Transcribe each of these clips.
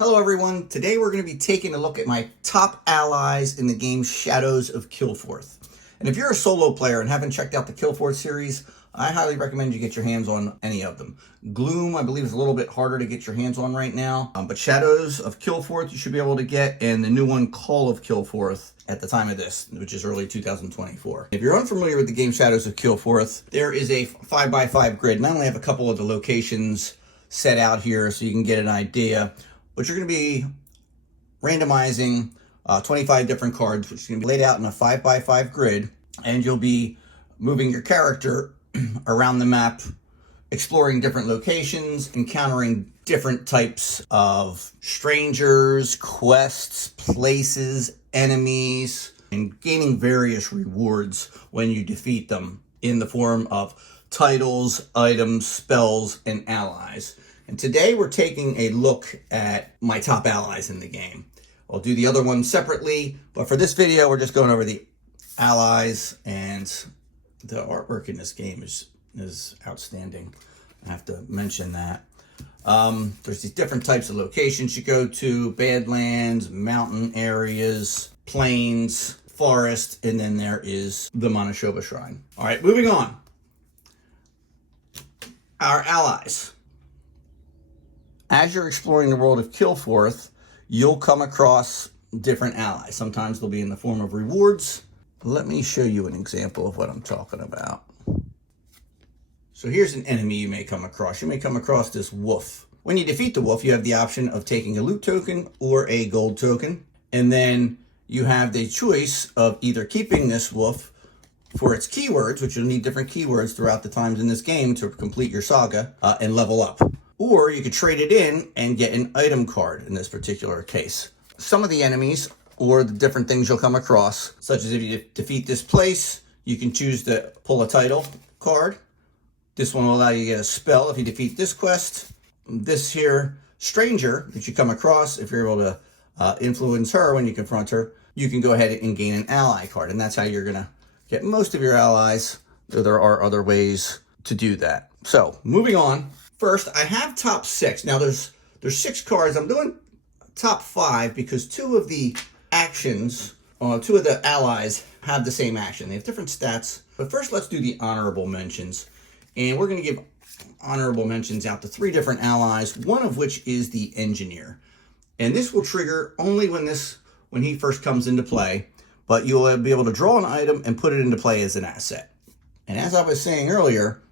Hello everyone, today we're going to be taking a look at my top allies in the game Shadows of Kilforth. And if you're a solo player and haven't checked out the Kilforth series, I highly recommend you get your hands on any of them. Gloom, I believe, is a little bit harder to get your hands on right now, but Shadows of Kilforth you should be able to get, and the new one, Call of Kilforth, at the time of this, which is early 2024. If you're unfamiliar with the game Shadows of Kilforth, there is a 5x5 grid, and I only have a couple of the locations set out here so you can get an idea. But you're going to be randomizing 25 different cards, which is going to be laid out in a 5x5 grid, and you'll be moving your character around the map, exploring different locations, encountering different types of strangers, quests, places, enemies, and gaining various rewards when you defeat them in the form of titles, items, spells, and allies. And today we're taking a look at my top allies in the game. I'll do the other ones separately, but for this video we're just going over the allies, and the artwork in this game is outstanding. I have to mention that. There's these different types of locations you go to: Badlands, mountain areas, plains, forest, and then there is the Monoshoba Shrine. All right, moving on. Our allies. As you're exploring the world of Kilforth, you'll come across different allies. Sometimes they'll be in the form of rewards. Let me show you an example of what I'm talking about. So here's an enemy you may come across. You may come across this wolf. When you defeat the wolf, you have the option of taking a loot token or a gold token. And then you have the choice of either keeping this wolf for its keywords, which you'll need different keywords throughout the times in this game to complete your saga and level up. Or you could trade it in and get an item card in this particular case. Some of the enemies or the different things you'll come across, such as if you defeat this place, you can choose to pull a title card. This one will allow you to get a spell if you defeat this quest. This here stranger that you come across, if you're able to influence her when you confront her, you can go ahead and gain an ally card. And that's how you're going to get most of your allies. There are other ways to do that. So moving on. First, I have top 6. Now, there's 6 cards. I'm doing top 5 because 2 of the actions, 2 of the allies have the same action. They have different stats. But first, let's do the honorable mentions. And we're going to give honorable mentions out to 3 different allies, one of which is the engineer. And this will trigger only when he first comes into play, but you'll be able to draw an item and put it into play as an asset. And as I was saying earlier,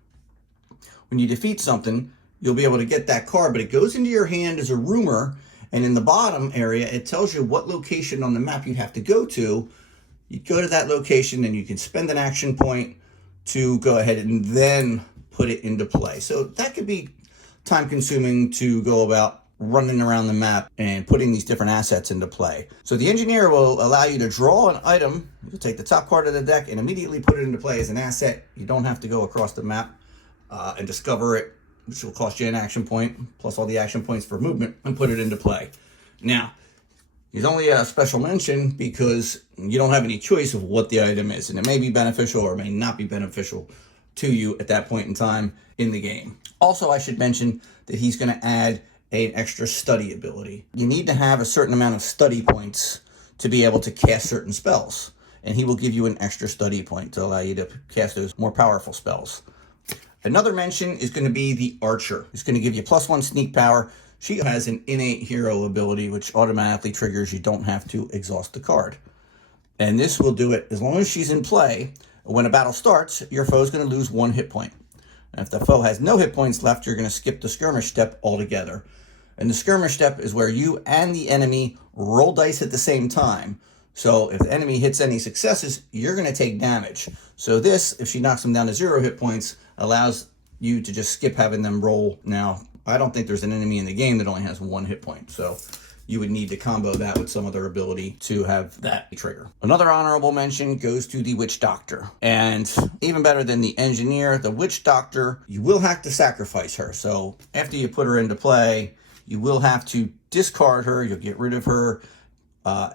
when you defeat something, you'll be able to get that card, but it goes into your hand as a rumor, and in the bottom area, it tells you what location on the map you have to go to. You go to that location, and you can spend an action point to go ahead and then put it into play. So that could be time-consuming to go about running around the map and putting these different assets into play. So the engineer will allow you to draw an item. You'll take the top card of the deck and immediately put it into play as an asset. You don't have to go across the map and discover it, which will cost you an action point, plus all the action points for movement, and put it into play. Now, he's only a special mention because you don't have any choice of what the item is, and it may be beneficial or may not be beneficial to you at that point in time in the game. Also, I should mention that he's going to add an extra study ability. You need to have a certain amount of study points to be able to cast certain spells, and he will give you an extra study point to allow you to cast those more powerful spells. Another mention is going to be the Archer. It's going to give you +1 sneak power. She has an innate hero ability, which automatically triggers you don't have to exhaust the card. And this will do it as long as she's in play. When a battle starts, your foe's going to lose 1 hit point. And if the foe has no hit points left, you're going to skip the skirmish step altogether. And the skirmish step is where you and the enemy roll dice at the same time. So if the enemy hits any successes, you're going to take damage. So this, if she knocks them down to 0 hit points, allows you to just skip having them roll. Now, I don't think there's an enemy in the game that only has 1 hit point. So you would need to combo that with some other ability to have that trigger. Another honorable mention goes to the Witch Doctor. And even better than the Engineer, the Witch Doctor, you will have to sacrifice her. So after you put her into play, you will have to discard her. You'll get rid of her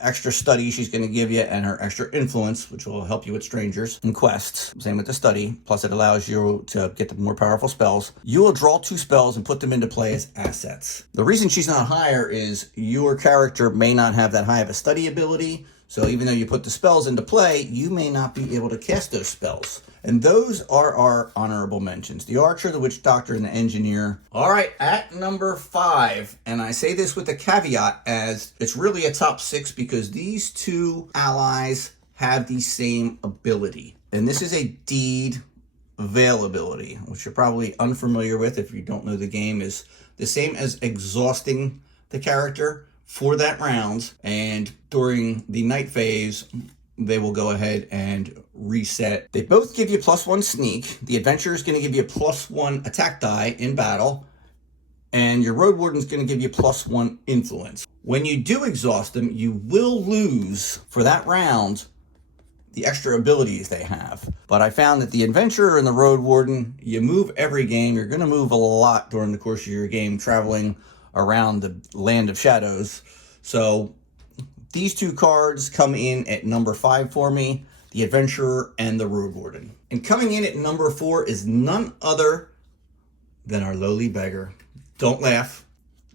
extra study she's going to give you, and her extra influence, which will help you with strangers and quests. Same with the study. Plus, it allows you to get the more powerful spells. You will draw 2 spells and put them into play as assets. The reason she's not higher is your character may not have that high of a study ability. So even though you put the spells into play, you may not be able to cast those spells. And those are our honorable mentions. The Archer, the Witch Doctor, and the Engineer. All right, at number 5, and I say this with a caveat as it's really a top 6 because these 2 allies have the same ability. And this is a Deed Veil ability, which you're probably unfamiliar with if you don't know the game, is the same as exhausting the character for that round. And during the night phase, they will go ahead and reset. They both give you +1 sneak. The Adventurer is going to give you a +1 attack die in battle, and your Road Warden is going to give you +1 influence. When you do exhaust them, you will lose for that round the extra abilities they have. But I found that the Adventurer and the Road Warden, you move every game. You're going to move a lot during the course of your game, traveling around the Land of Shadows. So these 2 cards come in at number 5 for me, the Adventurer and the Road Warden. And coming in at number 4 is none other than our lowly beggar. Don't laugh.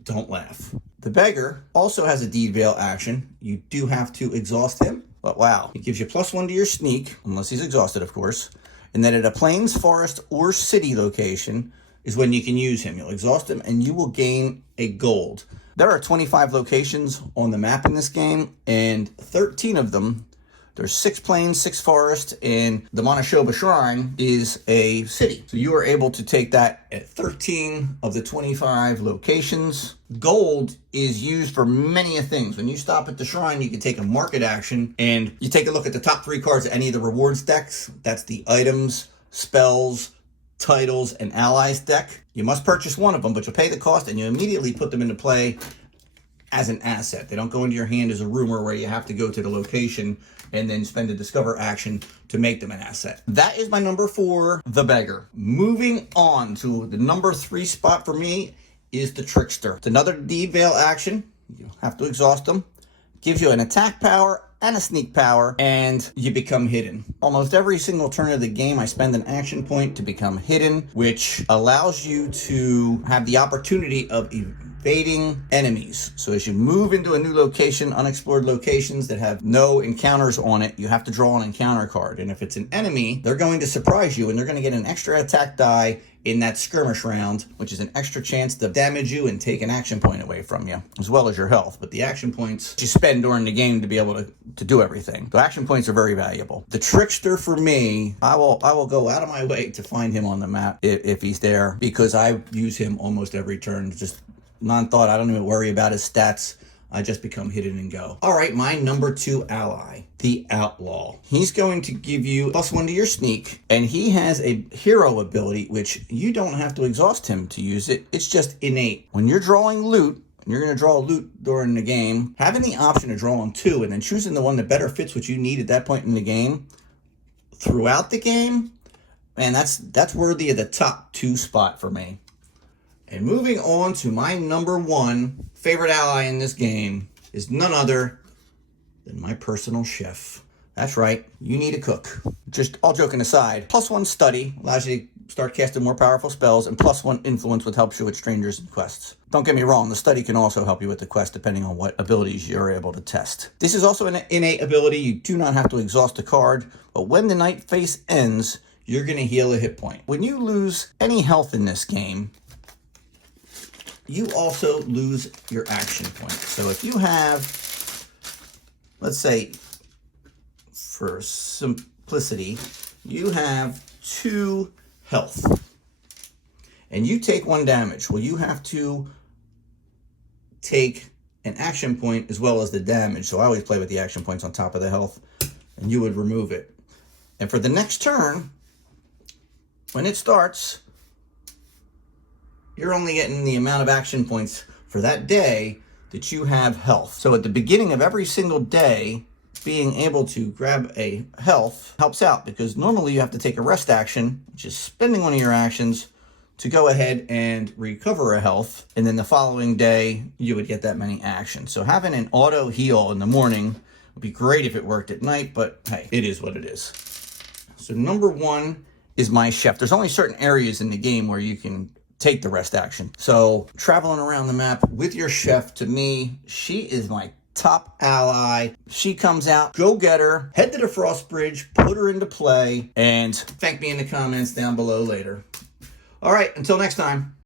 Don't laugh. The beggar also has a Deed Veil action. You do have to exhaust him, but wow. It gives you +1 to your sneak, unless he's exhausted, of course. And then at a plains, forest, or city location is when you can use him. You'll exhaust him and you will gain a gold. There are 25 locations on the map in this game, and 13 of them, there's 6 plains, 6 forests, and the Monoshoba Shrine is a city. So you are able to take that at 13 of the 25 locations. Gold is used for many things. When you stop at the shrine, you can take a market action, and you take a look at the top 3 cards of any of the rewards decks. That's the items, spells, titles, and allies deck. You must purchase one of them, but you'll pay the cost and you immediately put them into play as an asset. They don't go into your hand as a rumor where you have to go to the location and then spend a discover action to make them an asset. That is my number 4, the beggar. Moving on to the number 3 spot for me is the Trickster. It's another Deed Veil action. You have to exhaust them. Gives you an attack power and a sneak power, and you become hidden. Almost every single turn of the game, I spend an action point to become hidden, which allows you to have the opportunity of evading enemies. So as you move into a new location, unexplored locations that have no encounters on it, you have to draw an encounter card. And if it's an enemy, they're going to surprise you, and they're going to get an extra attack die in that skirmish round, which is an extra chance to damage you and take an action point away from you, as well as your health. But the action points you spend during the game to be able to do everything. The action points are very valuable. The Trickster, for me, I will go out of my way to find him on the map if he's there, because I use him almost every turn. Just non-thought. I don't even worry about his stats. I just become hidden and go. All right, my number 2 ally, the Outlaw. He's going to give you +1 to your sneak, and he has a hero ability, which you don't have to exhaust him to use it. It's just innate. When you're drawing loot, and you're going to draw loot during the game, having the option of drawing 2 and then choosing the one that better fits what you need at that point in the game, throughout the game, man, that's worthy of the top 2 spot for me. And moving on to my number 1 favorite ally in this game is none other than my personal chef. That's right, you need a cook. Just all joking aside, +1 study allows you to start casting more powerful spells, and +1 influence, which helps you with strangers and quests. Don't get me wrong, the study can also help you with the quest depending on what abilities you're able to test. This is also an innate ability. You do not have to exhaust a card, but when the night phase ends, you're going to heal a hit point. When you lose any health in this game, you also lose your action point. So if you have, let's say, for simplicity, you have 2 health, and you take 1 damage. Well, you have to take an action point as well as the damage. So I always play with the action points on top of the health, and you would remove it. And for the next turn, when it starts, you're only getting the amount of action points for that day that you have health. So at the beginning of every single day, being able to grab a health helps out, because normally you have to take a rest action, which is spending one of your actions to go ahead and recover a health, and then the following day you would get that many actions. So having an auto heal in the morning would be great if it worked at night, but hey, it is what it is. So number 1 is my chef. There's only certain areas in the game where you can take the rest action. So traveling around the map with your chef, to me, she is my top ally. She comes out, go get her, head to the Frost Bridge, put her into play, and thank me in the comments down below later. All right, until next time.